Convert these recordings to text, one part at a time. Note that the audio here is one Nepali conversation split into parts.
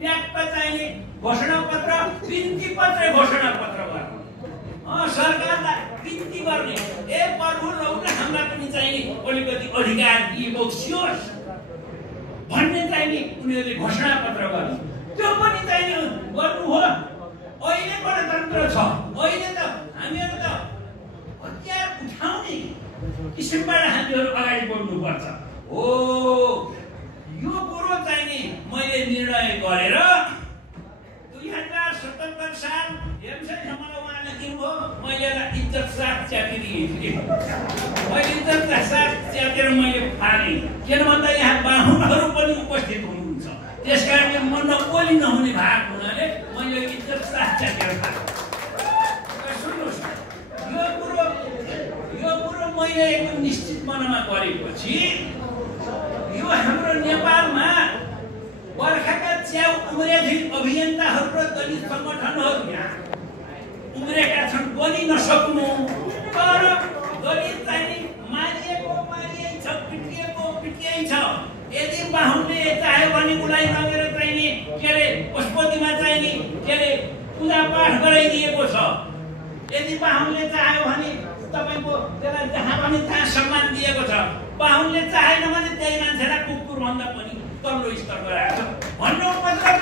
ट्याक्क चाहिने घोषणापत्र बिन्ती पत्र घोषणापत्र गर्नु सरकारलाई बिन्ती गर्ने प्रभु लौट हामीलाई पनि चाहिने अलिकति अधिकार दिइबक्सियोस् भन्ने चाहिने उनीहरूले घोषणापत्र गर्नु त्यो पनि चाहिने गर्नु हो। अहिले गणतन्त्र छ, अहिले त हामीहरू त हतियार उठाउने किसिमबाट हामीहरू अगाडि बढ्नुपर्छ हो। यो कुरो चाहिने मैले निर्णय गरेर 2077 साल हेर्नुहोस् मलाई उहाँले दिनुभयो, मैले इज्जत साथ च्यातिदिएँ। मैले इज्जत साथ च्यातेर मैले फालेँ, किन भन्दा यहाँ बाहुनहरू पनि उपस्थित हुनुहुन्छ, त्यस कारणले म नबोली नहुने भएको हुनाले मैले इज्जत साथ च्यातेर फालेँ। सुन्नुहोस्, यो कुरो मैले एकदम निश्चित मनमा गरेपछि यो हाम्रो नेपालमा बर्खाका च्याउ उम्रेका अभियन्ताहरू र दलित सङ्गठनहरू यहाँ उम्रेका छन्, बनि नसक्नु। तर दलित चाहिँ मारियै छ, पिटियै छ। यदि बाहुनले चाह्यो भने उसलाई लगेर चाहिने के अरे पशुपतिमा चाहिने के अरे पूजापाठ गराइदिएको छ। यदि बाहुनले चाह्यो भने तपाईँको त्यसलाई जहाँ पनि त्यहाँ सम्मान दिएको छ। बाहुनले चाहेन भने त्यही मान्छेलाई कुकुर भन्दा पनि तल्लो स्तर गराएको छ। भन्नु मतलब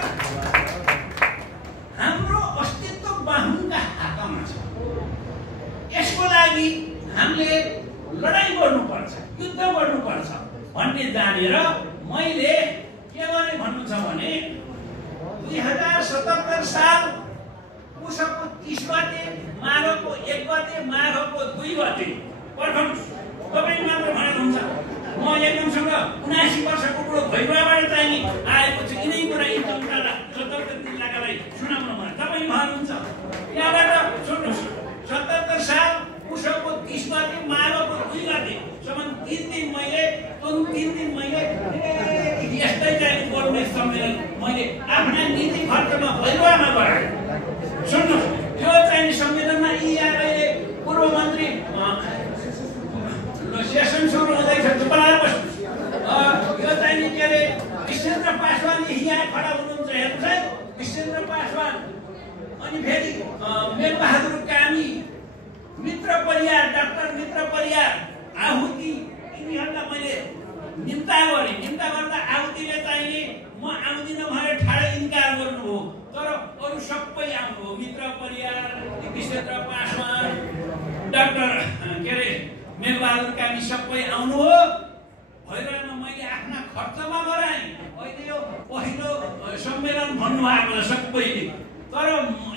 हाम्रो अस्तित्व बाहुनका हातमा छ। यसको लागि हामीले लडाइँ गर्नुपर्छ, युद्ध गर्नुपर्छ भन्ने जानेर मैले के गर्ने भन्नु छ भने 2077 साल पुसको 30 गते, माघको 1 गते, माघको 2 गते पर्खनुहोस्। तपाईँ मात्र भनेको हुन्छ, म एकदमसँग 79 वर्षको बुढो भैरवाबाट चाहिँ आएको छु। यिनै कुरा एउटा सतर्क जिल्लाका लागि सुनाउनु मन तपाईँ भन्नुहुन्छ। यहाँबाट सुन्नुहोस्, 77 साल पुसको 30 गते, माघको 2 गतेसम्म 3 दिन मैले यस्तै चाहिँ बोल्ने सम्मेलन मैले आफ्ना नीति खर्चमा भैरवामा गराएँ। सुन्नुहोस्, यो चाहिँ सम्मेलनमा यी अहिले पूर्व मन्त्री सेसन सुरु हुँदैछ, चुपलाएर बस्नुहोस्। यो चाहिँ के अरे विश्वेन्द्र पासवान यहाँ खडा हुनुहुन्छ, हेर्नुहोस् है, विश्वेन्द्र पासवान। अनि फेरि मेलबहादुर कामी, मित्र परियार, डाक्टर मित्र परियार, आहुति, यिनीहरूलाई मैले निम्ता गरेँ। निम्ता गर्दा आहुतिले चाहिने म आउँदिनँ भनेर ठाडै इन्कार गर्नुभयो। तर अरू सबै आउनुभयो, मित्र परियार, विश्वेन्द्र पासवान, डाक्टर के अरे मेलबहादुर कामी सबै आउनुभयो। भैरवामा मैले आफ्ना खर्चमा गराएँ। अहिले यो पहिलो सम्मेलन भन्नुभएको छ सबैले। तर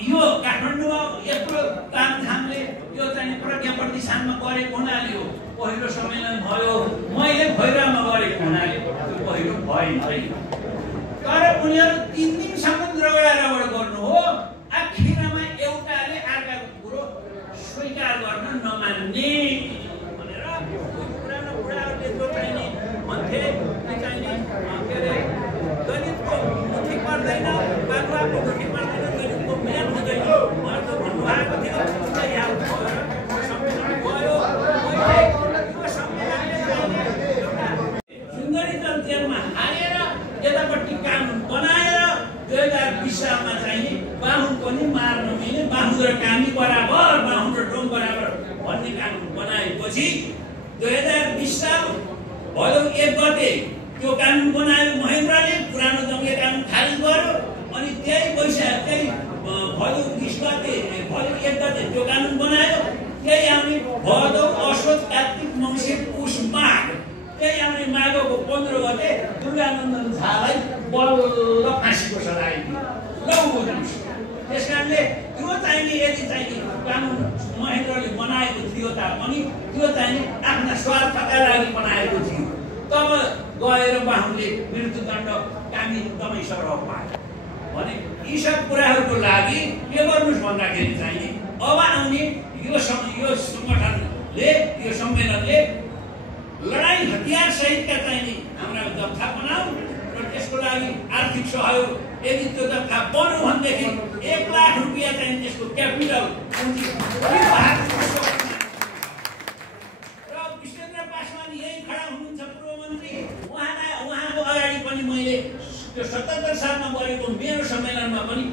यो काठमाडौँमा यत्रो तामझामले यो चाहिँ प्रज्ञा प्रतिष्ठानमा गरेको हुनाले हो पहिलो सम्मेलन भयो। मैले भैरवामा गरेको हुनाले त्यो पहिलो भएन है। तर उनीहरू 3 दिनसम्म रगडा गर्नु हो। आखिरमा एउटाले अर्काको कुरो स्वीकार गर्न नमान्ने भनेर पुरानो बुढाहरूले जो चाहिने भन्थे, चाहिने के अरे दलितको मुठी पर्दैन, बाबुवाको मुठी पर्दैन, दलितको मेल हुँदैन भनेर भन्नुभएको थियो। यहाँ सम्मेलन भयो। यो सम्मेलनले एउटा सुन्दरीजन जेलमा हालेर यतापट्टि कानुन बनाएर 2020 सालमा चाहिँ बाहुन पनि मार्न मिल्ने, बाहुन र कामी बराबर, बाहुन र डोम बराबर भन्ने कानुन बनाएपछि 2020 साल भदौ 1 गते त्यो कानुन बनायो महेन्द्रले। पुरानो दङ्गे कानुन खारिज गर्यो। अनि त्यही वैशाख, त्यही भदौ 20 गते, भदौ 1 गते त्यो कानुन बनायो। त्यही आउने भदौ, असोज, कार्तिक, मङ्सिर, पुस, माघ, त्यही आउने माघको 15 गते दुर्गानन्दन झालाई बल्ल फाँसीको सजाय दियो। लौ बुझ्नुहोस्। त्यस कारणले त्यो चाहिने यदि चाहिने कानुन महेन्द्रले बनाएको थियो तापनि त्यो चाहिने आफ्ना स्वार्थका लागि बनाएको थियो। तब गएर बाहुनले मृत्युदण्ड कामी दमै सरह पायो भने यी सब कुराहरूको लागि के गर्नुहोस् भन्दाखेरि चाहिने अब आउने यो सङ्गठनले, यो सम्मेलनले लडाइँ हतियार सहितका चाहिने हाम्रा जत्था बनाऊ र त्यसको लागि आर्थिक सहयोग यदि त्यो जत्था बन्यो भनेदेखि 1 लाख रुपियाँ चाहिँ त्यसको क्यापिटल पुँजी र विश्वेन्द्र पासवान यही खडा हुनुहुन्छ पूर्व मन्त्री। उहाँको अगाडि पनि मैले त्यो 77 सालमा गरेको मेरो सम्मेलनमा पनि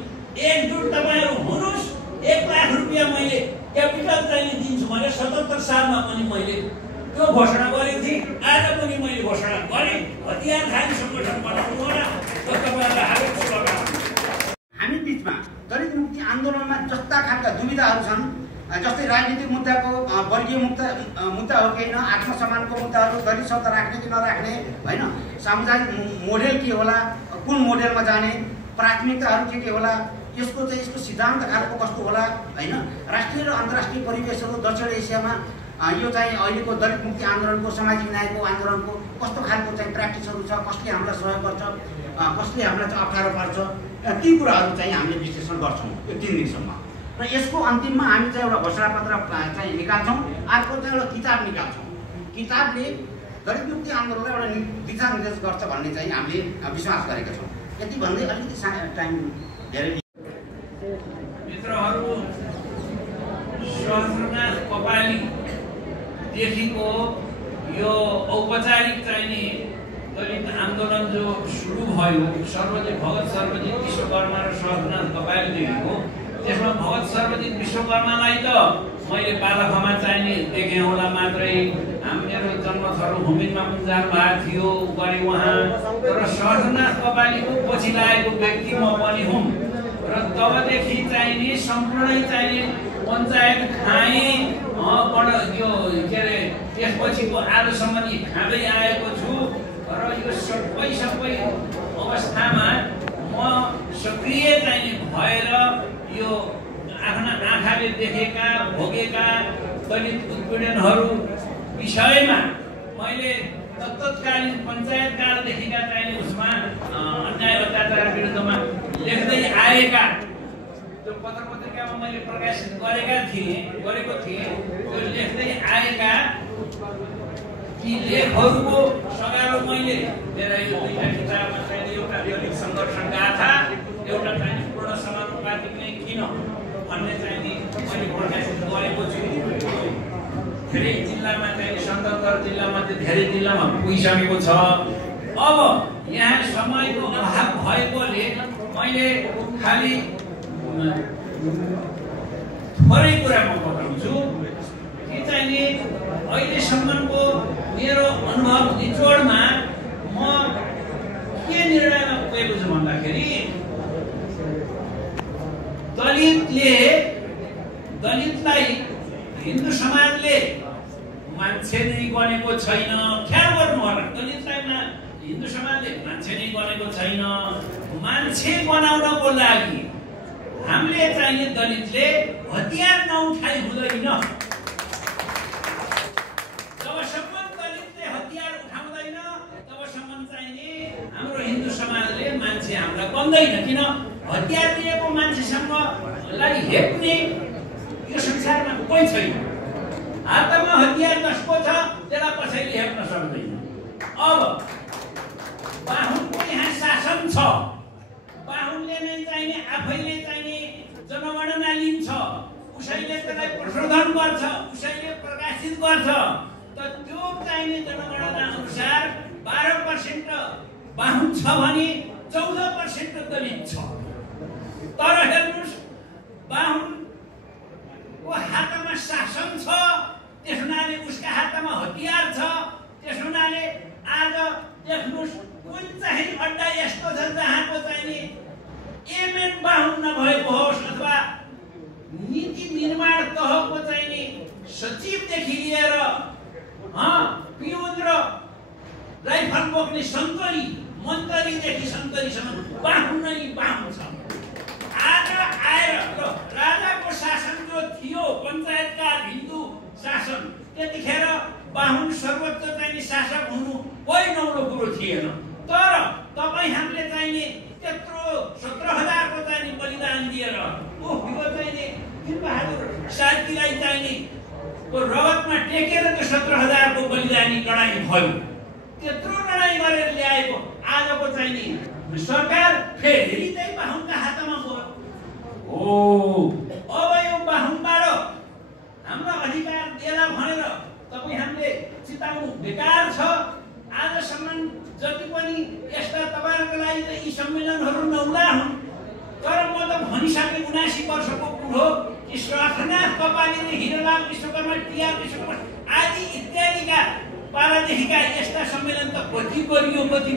एकजुट तपाईहरु हुनुस्, 1 लाख रुपैयाँ मैले क्यापिटल चाहिँ दिन्छु भनेर 77 सालमा पनि मैले त्यो घोषणा गरेको थिएँ। आज पनि मैले घोषणा गरेँ। हतियारधारी सङ्गठन बनाउनु होला। तपाईहरुलाई हार्दिक शुभकामना। हामी बीचमा दलित मुक्ति आन्दोलनमा जस्ता खालका दुविधाहरू छन्, जस्तै राजनीतिक मुद्दाको वर्गीय मुद्दा हो कि होइन, आत्मसम्मानको मुद्दाहरू, दलित शब्द राख्ने कि नराख्ने होइन, सामुदायिक मोडेल के होला, कुन मोडेलमा जाने, प्राथमिकताहरू के होला, यसको सिद्धान्त खालको कस्तो होला होइन, राष्ट्रिय र अन्तर्राष्ट्रिय परिवेशहरू दक्षिण एसियामा यो चाहिँ अहिलेको दलित मुक्ति आन्दोलनको सामाजिक न्यायको आन्दोलनको कस्तो खालको चाहिँ प्र्याक्टिसहरू छ, कसले हामीलाई सहयोग गर्छ, कसले हामीलाई चाहिँ अप्ठ्यारो पार्छ, ती कुराहरू चाहिँ हामीले विश्लेषण गर्छौँ यो 3 दिनसम्म। र यसको अन्तिममा हामी चाहिँ एउटा घोषणापत्र चाहिँ निकाल्छौँ। अर्को चाहिँ एउटा किताब निकाल्छौँ। किताबले दलित मुक्ति आन्दोलनलाई एउटा दिशानिर्देश गर्छ भन्ने चाहिँ हामीले विश्वास गरेका छौँ। यति भन्दै अलिकति टाइम धेरै मित्रहरू, सहस्रनाथ कपाली देखिको यो औपचारिक चाहिने दलित आन्दोलन जो सुरु भयो, भगत सर्वजित विश्वकर्मा र सहस्रनाथ कपाली देखिको, त्यसमा भगत सर्वजित विश्वकर्मालाई त मैले पालाखामा चाहिने देखेँ होला मात्रै। मेरो जन्मथलो हुमिनमा पनि जानु भएको थियो गरे उहाँ। तर सहस्रनाथ कपालीको पछि लागेको व्यक्ति म पनि हुँ र तबदेखि चाहिने सम्पूर्णै चाहिने पञ्चायत खाएँ, यो के अरे त्यसपछिको आजसम्म खाँदै आएको छु। र यो सबै अवस्थामा म सक्रिय चाहिने भएर यो आफ्ना आँखाले देखेका भोगेका दलित उत्पीडनहरू विषयमा मैले तत्कालीन पञ्चायत कालदेखिका चाहिने उसमा अन्याय अत्याचार विरुद्धमा लेख्दै आएका त्यो पत्रिकामा मैले प्रकाशित गरेको थिएँ त्यो लेख्दै आएका ती लेखहरूको सगालो मैले मेरा यो 2टा किताबमा चाहिँ एउटा दलित सङ्घर्ष गाथा, एउटा चाहिँ पूर्ण समानुपातिक नै किन भन्ने चाहिँ मैले प्रकाशित गरेको छु। धेरै जिल्लामा चाहिँ 77 जिल्लामा धेरै जिल्लामा पुगिसकेको छ। अब यहाँ समयको अभाव भएकोले मैले खालि थोरै कुरामा बताउँछु कि चाहिँ अहिलेसम्मको मेरो अनुभव निचोडमा म के निर्णयमा पुगेको छु भन्दाखेरि दलितलाई हिन्दू समाजले मान्छे नै गनेको छैन। ख्याल गर्नु होला, दलितलाई हिन्दू समाजले मान्छे नै गनेको छैन। मान्छे बनाउनको लागि हामीले चाहिने दलितले हतियार नउठाइ हुँदैन। जबसम्म दलितले हतियार उठाउँदैन तबसम्म चाहिने हाम्रो हिन्दू समाजले मान्छे हामीलाई बन्दैन। किन हतियार दिएको मान्छेसँगलाई हेप्ने यो संसारमा कोही छैन। हातमा हतियार जसको छ त्यसलाई कसैले हेप्न सक्दैन। अब बाहुनको यहाँ शासन छ, बाहुनले नै चाहिने आफैले चाहिने जनगणना लिन्छ, उसैले त्यसलाई प्रशोधन गर्छ, उसैले प्रकाशित गर्छ। त त्यो चाहिने जनगणना अनुसार 12% बाहुन छ भने 14% दलित छ। तर हेर्नुस्, बाहुनको हातमा शासन छ, त्यस हुनाले उसका हातमा हतियार छ। त्यस हुनाले आज देख्नुस् कुन चाहिँ अड्डा यस्तो छ जहाँको चाहिने एमएन बाहुन नभएको होस् अथवा नीति निर्माण तहको चाहिने सचिवदेखि लिएर पिउन र राइफल बोक्ने सन्तरी मन्त्रीदेखि सन्तरीसम्म बाहुन नै बाहुन छ। आज आएर राजाको शासन जो थियो पञ्चायतकाल हिन्दू शासन, त्यतिखेर बाहुन सर्वोच्च चाहिने शासक हुनु कोही नौलो कुरो थिएन। तर तपाईँ हामीले चाहिने त्यत्रो 17,000 को चाहिने बलिदान दिएर यो चाहिने दिलबहादुर सार्कीलाई चाहिने रगतमा टेकेर त्यो 17,000 को बलिदानी लडाइँ भयो। त्यत्रो लडाइँ गरेर ल्याएको आजको चाहिने सरकार फेरि चाहिँ बाहुनका हातमा गयो। अब यो बाहुनबाट हाम्रो अधिकार देला भनेर तपाईँ हामीले चिताउनु बेकार छ। आजसम्म जति पनि यस्ता तपाईँहरूको लागि त यी अर्घनाथ कपाली र हिरोलाल विश्वकर्मा टिआर विश्वकर्मा आदि इत्यादिका पालादेखिका यस्ता सम्मेलन त कति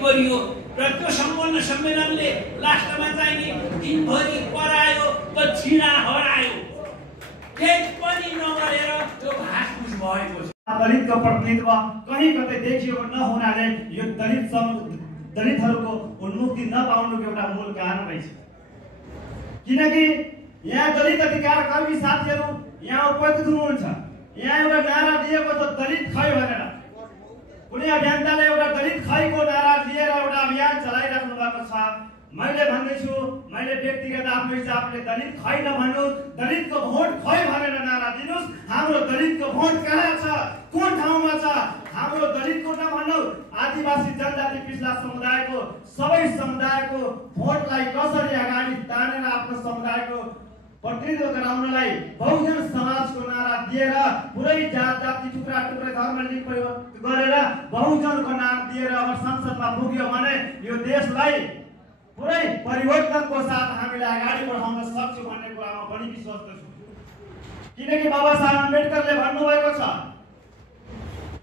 गरियो र त्यो सम्पूर्ण सम्मेलनले लास्टमा चाहिँ दिनभरि करायो त छिडा हरायो केही पनि नगरेर त्यो घाँसफुस भएको छ। दलितको प्रतिनिधित्व कहीँ कतै देखिएको नहुनाले यो दलितहरूको उन्मुक्ति नपाउनुको एउटा मूल कारण रहेछ। किनकि यहाँ दलित अधिकार कर्मी साथीहरू यहाँ उपस्थित हुनुहुन्छ। यहाँ एउटा नारा दिएको छ दलित खै भनेर। कुनै अभियन्ताले एउटा दलित खैको नारा लिएर एउटा अभियान चलाइराख्नु भएको छ। मैले भन्दैछु, मैले व्यक्तिगत आफ्नो हिसाबले दलित खै नभन्नुहोस्, दलितको भोट खै भनेर नारा दिनुहोस्। हाम्रो दलितको भोट कहाँ छ, कुन ठाउँमा छ? हाम्रो दलितको नभन्नु, आदिवासी जनजाति पिछला समुदायको सबै समुदायको भोटलाई कसरी अगाडि तानेर आफ्नो समुदायको प्रतिनिधित्व गराउनलाई बहुजन समाजको नारा दिएर पुरै जात जाति टुक्रा टुक्रा धर्म लिङ्ग परिवर्तन गरेर बहुजनको नाम दिएर अब संसदमा पुग्यो भने यो देशलाई पुरै परिवर्तनको साथ हामीले अगाडि बढाउन सक्छौँ भन्ने कुरामा बढी विश्वास छु। किनकि बाबा साहेब अम्बेडकरले भन्नुभएको छ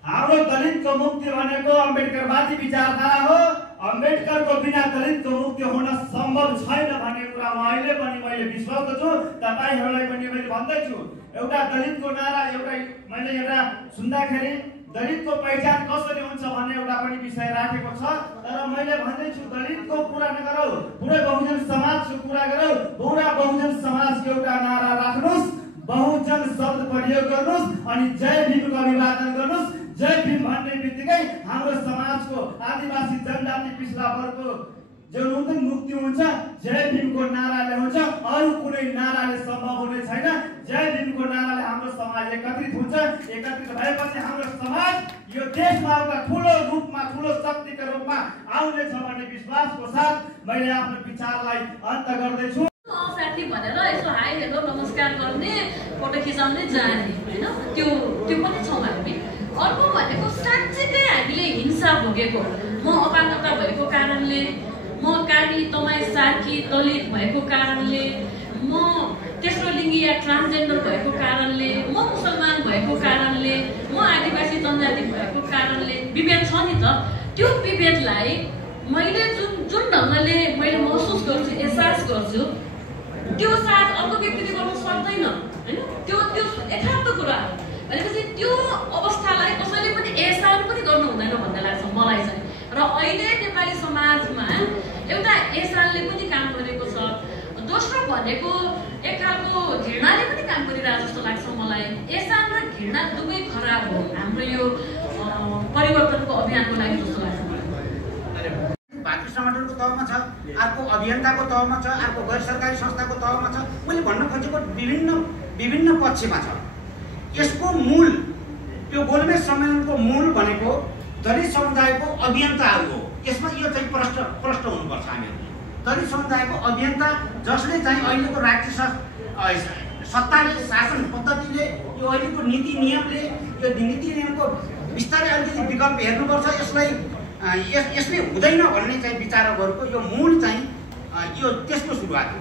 हाम्रो दलितको मुक्ति भनेको अम्बेडकरवादी विचारधारा हो। अम्बेडकरको बिना दलितको मुक्ति हुन सम्भव छैन भन्ने कुरामा अहिले पनि मैले विश्वास छु। तपाईहरूलाई पनि मैले भन्दैछु, एउटा दलितको नारा मैले एउटा सुन्दाखेरि दलितको पहिचान कसरी हुन्छ भन्ने एउटा पनि विषय राखेको छ। तर मैले भन्दैछु दलितको कुरा नगरौ, पुरै बहुजन समाजको कुरा गरौ। पुरा बहुजन समाजको एउटा नारा राख्नुहोस्, बहुजन शब्द प्रयोग गर्नुहोस् अनि जय भीमको अभिवादन गर्नुहोस्। जय भीम भन्ने बित्तिकै हाम्रो समाजको आदिवासी जनजाति पिछला वर्गको जो नूतन मुक्ति हुन्छ जय भीमको नाराले हुन्छ। अरू कुनै नाराले सम्भव हुने छैन। जय भीमको नाराले हाम्रो समाज एकत्रित हुन्छ। एकत्रित भएपछि हाम्रो समाज यो देशमा एउटा ठुलो रूपमा, ठुलो शक्तिको रूपमा आउनेछ भन्ने विश्वासको साथ मैले आफ्नो विचारलाई अन्त गर्दैछु। साथी भनेर यसो हाई हेलो नमस्कार गर्ने, फोटो खिचाउने जाने हैन, त्यो पनि छौँ हामी। अर्को भनेको साँच्चीकै हामीले हिंसा भोगेको, म अपाङ्गता भएको कारणले, म कामी तमाई सार्की दलित भएको कारणले, म तेस्रो लिङ्गी या ट्रान्सजेन्डर भएको कारणले, म मुसलमान भएको कारणले, म आदिवासी जनजाति भएको कारणले विभेद छ नि त। त्यो विभेदलाई मैले जुन ढङ्गले मैले महसुस गर्छु, एहसास गर्छु, त्यो साथ अर्को व्यक्तिले गर्न सक्दैन हैन। त्यो यथार्थ कुरा हो। भनेपछि त्यो अवस्थालाई कसैले पनि एहसास पनि गर्नु हुँदैन भन्ने लाग्छ मलाई चाहिँ। र अहिले नेपाली समाजमा एउटा एहसासले पनि काम गरेको छ, दोस्रो भनेको एक खालको घृणाले पनि काम गरिरहेको जस्तो लाग्छ मलाई। एहसास र घृणा दुवै खराब हो हाम्रो यो परिवर्तनको अभियानको लागि जस्तो लाग्छ मलाई। भातृ सङ्गठनको तहमा छ, अर्को अभियन्ताको तहमा छ, अर्को गैर सरकारी संस्थाको तहमा छ। मैले भन्न खोजेको विभिन्न पक्षमा छ। यसको मूल, त्यो गोलमेज सम्मेलनको मूल भनेको दलित समुदायको अभियन्ताहरू हो। यसमा यो चाहिँ प्रष्ट हुनुपर्छ हामीहरूले। दलित समुदायको अभियन्ता जसले चाहिँ अहिलेको राज्य सत्ताले, शासन पद्धतिले, यो अहिलेको नीति नियमले, यो नीति नियमको बिस्तारै अलिकति विकल्प हेर्नुपर्छ। यसले हुँदैन भन्ने चाहिँ विचारकहरूको यो मूल चाहिँ यो त्यसको सुरुवात हो।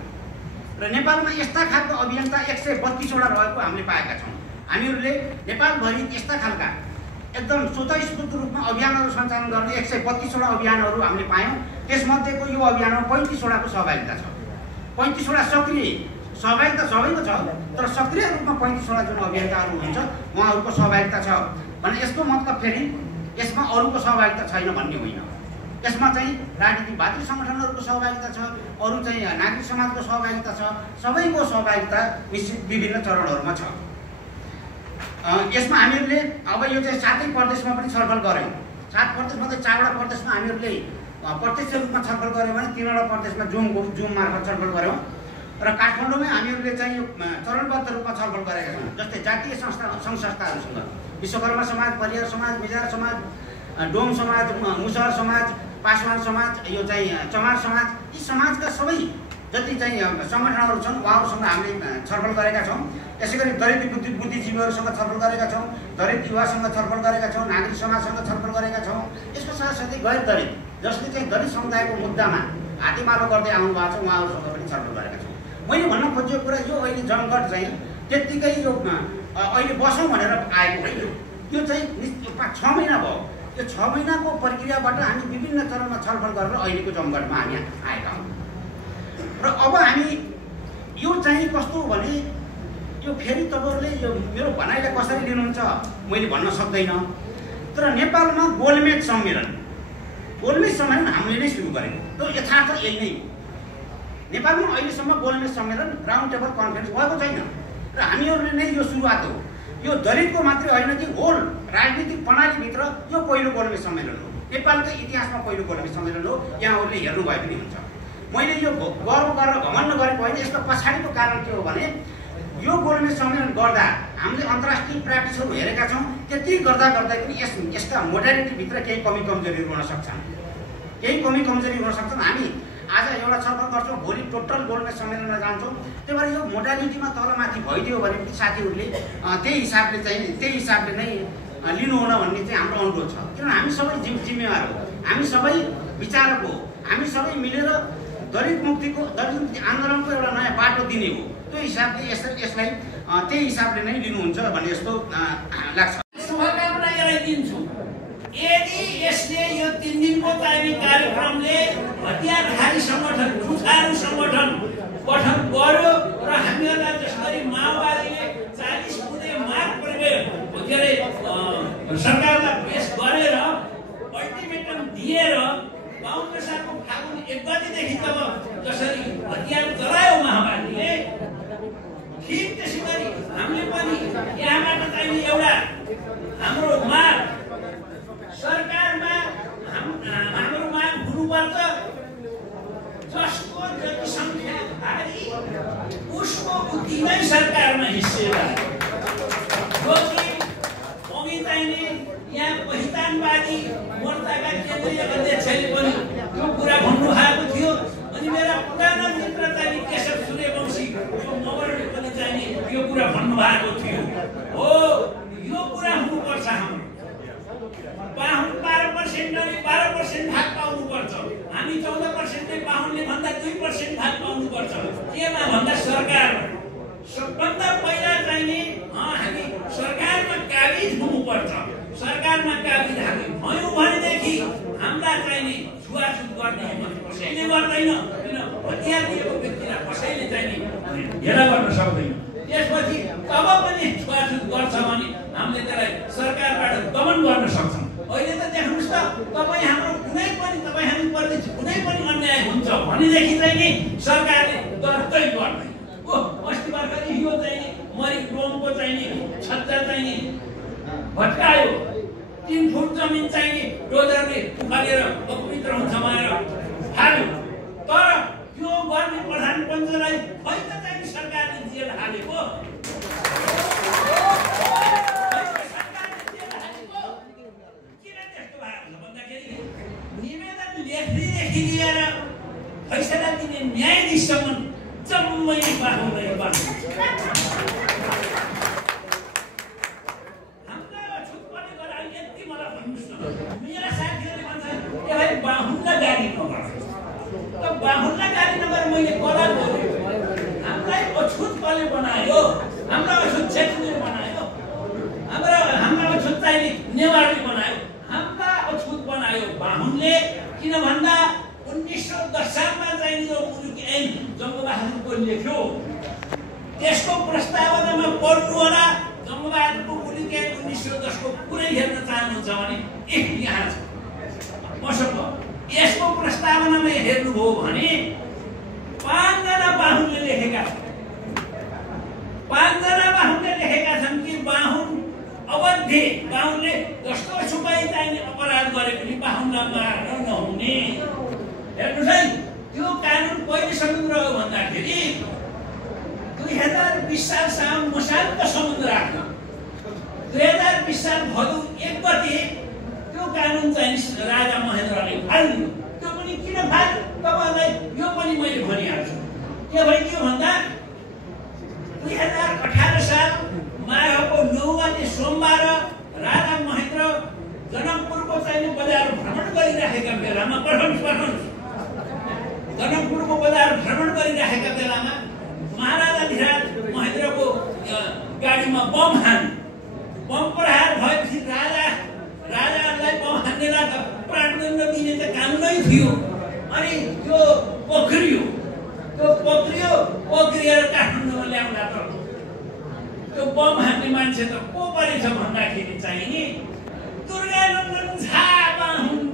र नेपालमा यस्ता खालको अभियन्ता 132वटा रहेको हामीले पाएका छौँ। हामीहरूले नेपालभरि यस्ता खालका एकदम स्वतःस्फूर्त रूपमा अभियानहरू सञ्चालन गर्ने 132वटा अभियानहरू हामीले पायौँ। त्यसमध्येको यो अभियानमा 35वटाको सहभागिता छ। 35वटा सक्रिय सहभागिता सबैको छ, तर सक्रिय रूपमा 35वटा जुन अभियन्ताहरू हुनुहुन्छ उहाँहरूको सहभागिता छ भने यसको मतलब फेरि यसमा अरूको सहभागिता छैन भन्ने होइन। यसमा चाहिँ राजनीतिक भातृ सङ्गठनहरूको सहभागिता छ, अरू चाहिँ नागरिक समाजको सहभागिता छ। सबैको सहभागिता निश्चित विभिन्न चरणहरूमा छ। यसमा हामीहरूले अब यो चाहिँ 7 प्रदेशमा पनि छलफल गऱ्यौँ। 7 प्रदेशमध्ये 4वटा प्रदेशमा हामीहरूले प्रत्यक्ष रूपमा छलफल गऱ्यौँ भने 3वटा प्रदेशमा जुम मार्फत छलफल गऱ्यौँ। र काठमाडौँमै हामीहरूले चाहिँ चरणबद्ध रूपमा छलफल गरेका छौँ। जस्तै जातीय संस्थाहरूसँग विश्वकर्मा समाज, परियार समाज, मिजार समाज, डोम समाज, मुसहर समाज, पासवान समाज, यो चाहिँ चमार समाज, यी समाजका सबै जति चाहिँ सङ्गठनहरू छन् उहाँहरूसँग हामीले छलफल गरेका छौँ। यसै गरी दलित बुद्धिजीवीहरूसँग छलफल गरेका छौँ, दलित युवासँग छलफल गरेका छौँ, नागरिक समाजसँग छलफल गरेका छौँ। यसको साथसाथै गैर दलित जसले चाहिँ दलित समुदायको मुद्दामा हातेमालो गर्दै आउनु भएको छ उहाँहरूसँग पनि छलफल गरेका छौँ। मैले भन्न खोजेको कुरा यो अहिले जमघट चाहिँ त्यत्तिकै यो अहिले बसौँ भनेर आएको होइन। यो चाहिँ 6 महिना भयो। यो 6 महिनाको प्रक्रियाबाट हामी विभिन्न चरणमा छलफल गरेर अहिलेको जमघटमा हामी आएका हौँ। र अब हामी यो चाहिँ कस्तो हो भने यो फेरि तपाईँहरूले यो मेरो भनाइलाई कसरी लिनुहुन्छ मैले भन्न सक्दैन। तर नेपालमा गोलमेज सम्मेलन हामीले नै सुरु गरेको, त्यो यथार्थ यही नै हो। नेपालमा अहिलेसम्म गोलमेज सम्मेलन राउन्ड टेबल कन्फरेन्स भएको छैन र हामीहरूले नै यो सुरुवात हो। यो दलितको मात्रै होइन कि होल राजनीतिक प्रणालीभित्र यो पहिलो गोलमेज सम्मेलन हो। नेपालकै इतिहासमा पहिलो गोलमेज सम्मेलन हो। यहाँहरूले हेर्नुभयो पनि हुन्छ। मैले यो गर्व गरेर घमण्ड गरेको होइन। यसको पछाडिको कारण के हो भने यो गोलमेज सम्मेलन गर्दा हामीले अन्तर्राष्ट्रिय प्र्याक्टिसहरू हेरेका छौँ। त्यति गर्दा पनि यसका मोडालिटीभित्र केही कमी कमजोरीहरू हुन सक्छन्। हामी आज एउटा छलफल गर्छौँ, भोलि टोटल गोलमेज सम्मेलनमा जान्छौँ। त्यही भएर यो मोडालिटीमा तलमाथि भइदियो भने पनि साथीहरूले त्यही हिसाबले नै लिनुहुन भन्ने चाहिँ हाम्रो अनुरोध छ। किनभने हामी सबै जिम्मेवार हो, हामी सबै विचारक हो, हामी सबै मिलेर दलित मुक्ति आन्दोलनको एउटा नयाँ बाटो दिने हो। त्यो हिसाबले यसलाई त्यही हिसाबले नै लिनुहुन्छ भन्ने जस्तो लाग्छ। शुभकामना गराइदिन्छु। यदि यसले यो 3 दिनको तालिम कार्यक्रमले हतियारधारी सङ्गठन जुझारु सङ्गठन गठन गर्यो र हामीहरूलाई जसरी माओवादीले 40 बुँदे माग सरकारलाई पेश गरेर अल्टिमेटम दिएर गाउँको साथको फागुन 1 गतेदेखि तब जसरी हतियार चलायो माओवादीले, ठिक त्यसै गरी हामीले पनि यहाँबाट चाहिँ एउटा हाम्रो माग सरकारमा हाम्रो माग हुनुपर्छ। जसको जति सङ्ख्या भारी उसको उति नै सरकारमा हिस्सेदार। जो चाहिँ अघि चाहिने यहाँ पहिचानवादी मोर्चाका केन्द्रीय अध्यक्षले पनि त्यो कुरा भन्नुभएको थियो। अनि मेरा पुराना मित्र चाहिँ केशव सूर्यवंशी यो मगरले पनि चाहिँ यो कुरा भन्नुभएको थियो। हो, यो कुरा हुनुपर्छ। हाम्रो 12% अनि 12% भाग पाउनुपर्छ। हामी 14% नै बाहुनले भन्दा 2% भाग पाउनुपर्छ। केमा भन्दा सरकारमा। सबभन्दा पहिला चाहिँ हामी सरकारमा काबिज हुनुपर्छ। सरकारमा काबिज हामी भयौँ भनेदेखि हामीलाई चाहिँ छुवाछुत गर्ने हिम्मत कसैले गर्दैन। किन हतियार दिएको व्यक्तिलाई कसैले चाहिँ हेला गर्न सक्दैन। त्यसपछि तब पनि छुवाछुत गर्छ भने हामीले त्यसलाई सरकारबाट दमन गर्न सक्छौँ। अहिले त देख्नुहोस् त, तपाईँ हाम्रो कुनै पनि तपाईँ हामी प्रति कुनै पनि अन्याय हुन्छ भनेदेखि चाहिँ नि सरकारले दर्तै गर्दैन। अस्ति भर्खर यो चाहिँ मरि डोमको चाहिँ नि छज्जा चाहिँ नि भत्कायो। 3 फुट जमिन चाहिँ नि डोजरले उखालेर अपवित्र हुन्छ भनेर हाल्यो। तर त्यो गर्ने प्रधान पञ्चलाई खै त चाहिँ सरकारले जेल हालेको। लेख्नेदेखि लिएर फैसला दिने न्यायाधीशसम्म जम्मै बाहुनै बाहुन। हामीलाई छुट पर्ने कुरा यति मलाई भन्नुहोस् न। मेरा साथीहरूले भन्छन् ए भाइ बाहुनलाई गाली नगर। त बाहुनलाई गाली नगर मैले गलत गरेँ। हामीलाई अछुत कसले बनायो? हामीलाई अछुत छेत्रीले बनायो। हामीलाई अछुत चाहिँ नेवारले बनायो। हामीलाई अछुत बनायो बाहुनले। किन भन्दा 1910 सालमा चाहिँ यो मुलुकी ऐन जङ्गबहादुरको लेख्यो। त्यसको प्रस्तावनामा पढ्नु होला। जङ्गबहादुरको मुलुकी ऐन 1910 को पुरै हेर्न चाहनुहुन्छ भने यहाँ छ मसँग। यसको प्रस्तावनामा हेर्नुभयो भने 5 जना बाहुनले लेखेका छन्। 5 जना बाहुनले लेखेका छन् कि बाहुन अवधि बाहुनले जस्तो छुपाई चाहिने अपराध गरे पनि बाहुनलाई मार्न नहुने। हेर्नुहोस् है, त्यो कानुन कहिलेसम्म रह्यो भन्दाखेरि 2020 साल साउन मसान्तसम्म राख्यो। 2020 साल भदौ 1 गते त्यो कानुन चाहिँ राजा महेन्द्रले फाल्यो। त्यो पनि किन फाल्यो तपाईँलाई यो पनि मैले भनिहाल्छु। के भइदियो भन्दा 2018 साल माघको 9 गते सोमबार राजा महेन्द्र जनकपुरको चाहिँ बजार भ्रमण गरिराखेका बेलामा जनकपुरको बजार भ्रमण गरिराखेका बेलामा महाराजा धिराज महेन्द्रको बम हाने बम प्रहार भएपछि राजालाई बम हान्नेलाई त प्राणदण्ड दिने त कानुनै थियो अनि त्यो पक्रिएर काठमाडौँमा ल्याउँदा त त्यो बम हान्ने मान्छे त को परेछ भन्दाखेरि चाहिँ दुर्गानन्दन झापा हुन्